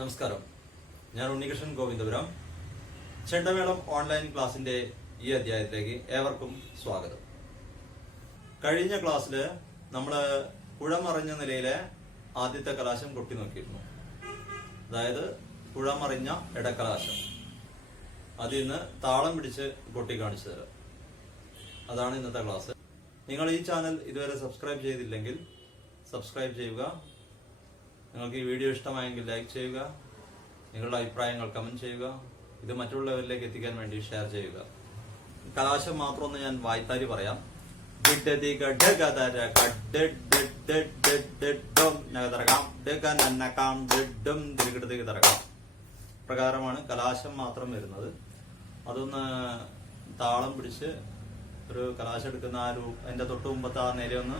നമസ്കാരം, ഞാൻ ഉണ്ണികൃഷ്ണൻ ഗോവിന്ദപുരം. ചെണ്ടമേളം ഓൺലൈൻ ക്ലാസിന്റെ ഈ അധ്യായത്തിലേക്ക് ഏവർക്കും സ്വാഗതം. കഴിഞ്ഞ ക്ലാസ്സിൽ നമ്മൾ കുഴമറിഞ്ഞ നിലയിലെ ആദ്യത്തെ കലാശം കൊട്ടി നോക്കിയിരുന്നു. അതായത് കുഴമറിഞ്ഞ ഇടക്കലാശം. അതിൽ നിന്ന് താളം പിടിച്ച് കൊട്ടി കാണിച്ചു തരാം. അതാണ് ഇന്നത്തെ ക്ലാസ്. നിങ്ങൾ ഈ ചാനൽ ഇതുവരെ സബ്സ്ക്രൈബ് ചെയ്തില്ലെങ്കിൽ സബ്സ്ക്രൈബ് ചെയ്യുക. നിങ്ങൾക്ക് ഈ വീഡിയോ ഇഷ്ടമായെങ്കിൽ ലൈക്ക് ചെയ്യുക. നിങ്ങളുടെ അഭിപ്രായങ്ങൾ കമന്റ് ചെയ്യുക. ഇത് മറ്റുള്ളവരിലേക്ക് എത്തിക്കാൻ വേണ്ടി ഷെയർ ചെയ്യുക. കലാശം മാത്രം ഒന്ന് ഞാൻ വായ്ത്താരി പറയാം. പ്രകാരമാണ് കലാശം മാത്രം വരുന്നത്. അതൊന്ന് താളം പിടിച്ച് ഒരു കലാശം എടുക്കുന്ന ആ എന്റെ തൊട്ട് മുമ്പത്തെ ആ നിലയൊന്ന്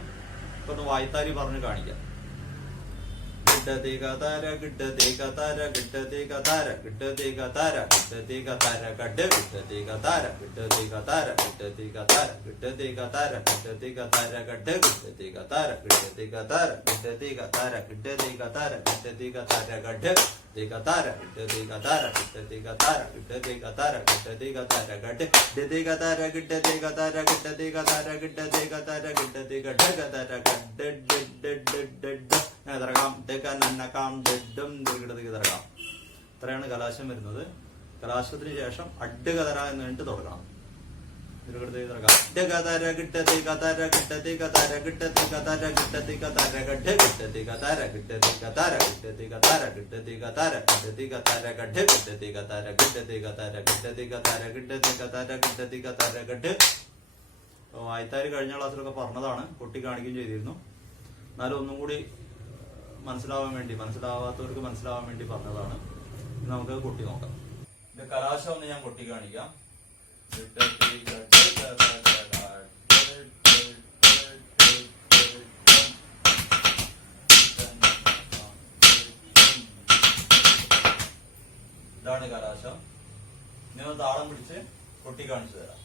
വായ്ത്താരി പറഞ്ഞ് കാണിക്കാം. ഇത്രയാണ് കലാശം വരുന്നത്. കലാശത്തിന് ശേഷം കതരക എന്ന് പറഞ്ഞിട്ട് തുടങ്ങണം. വായ്ത്താരി കഴിഞ്ഞ ക്ലാസ്സിലൊക്കെ പറഞ്ഞതാണ്, കൊട്ടി കാണിക്കുകയും ചെയ്തിരുന്നു. എന്നാലും ഒന്നും കൂടി മനസ്സിലാവാത്തവർക്ക് മനസ്സിലാവാൻ വേണ്ടി പറഞ്ഞതാണ്. നമുക്ക് കൊട്ടി നോക്കാം. ഇത് കലാശം ഒന്ന് ഞാൻ കൊട്ടി കാണിക്കാം. ഇതാണ് കലാശം. ഇനി താളം പിടിച്ച് കൊട്ടി കാണിച്ചു തരാം.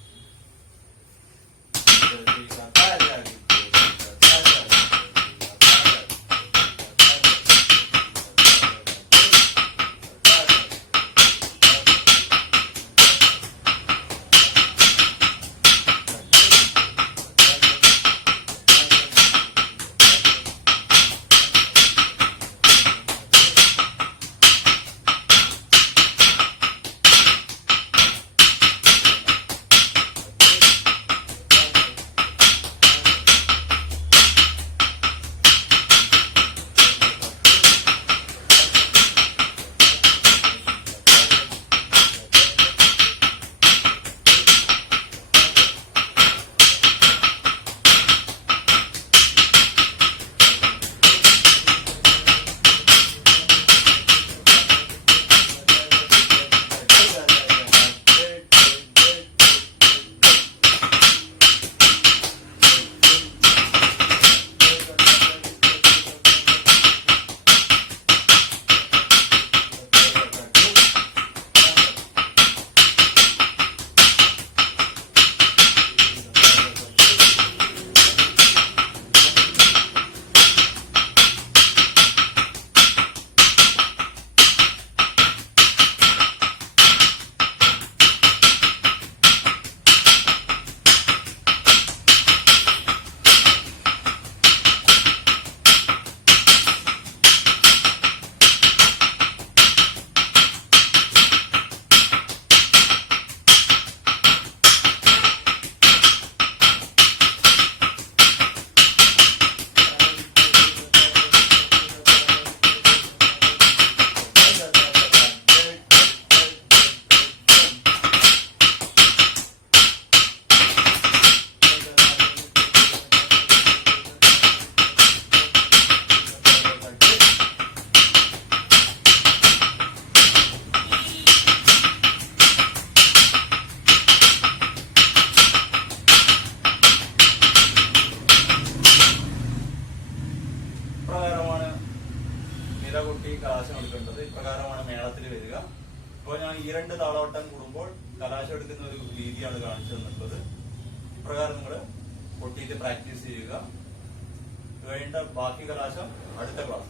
കലാശം എടുക്കേണ്ടത് ഇപ്രകാരമാണ് മേളത്തിൽ വരിക. ഇപ്പോൾ ഞാൻ ഈ രണ്ട് താളവട്ടം കൂടുമ്പോൾ കലാശം എടുക്കുന്ന ഒരു രീതിയാണ് കാണിച്ചു തന്നിട്ടുള്ളത്. ഇപ്രകാരം നിങ്ങൾ കൊട്ടിയിട്ട് പ്രാക്ടീസ് ചെയ്യുക. വേണ്ട ബാക്കി കലാശം അടുത്ത ക്ലാസ്.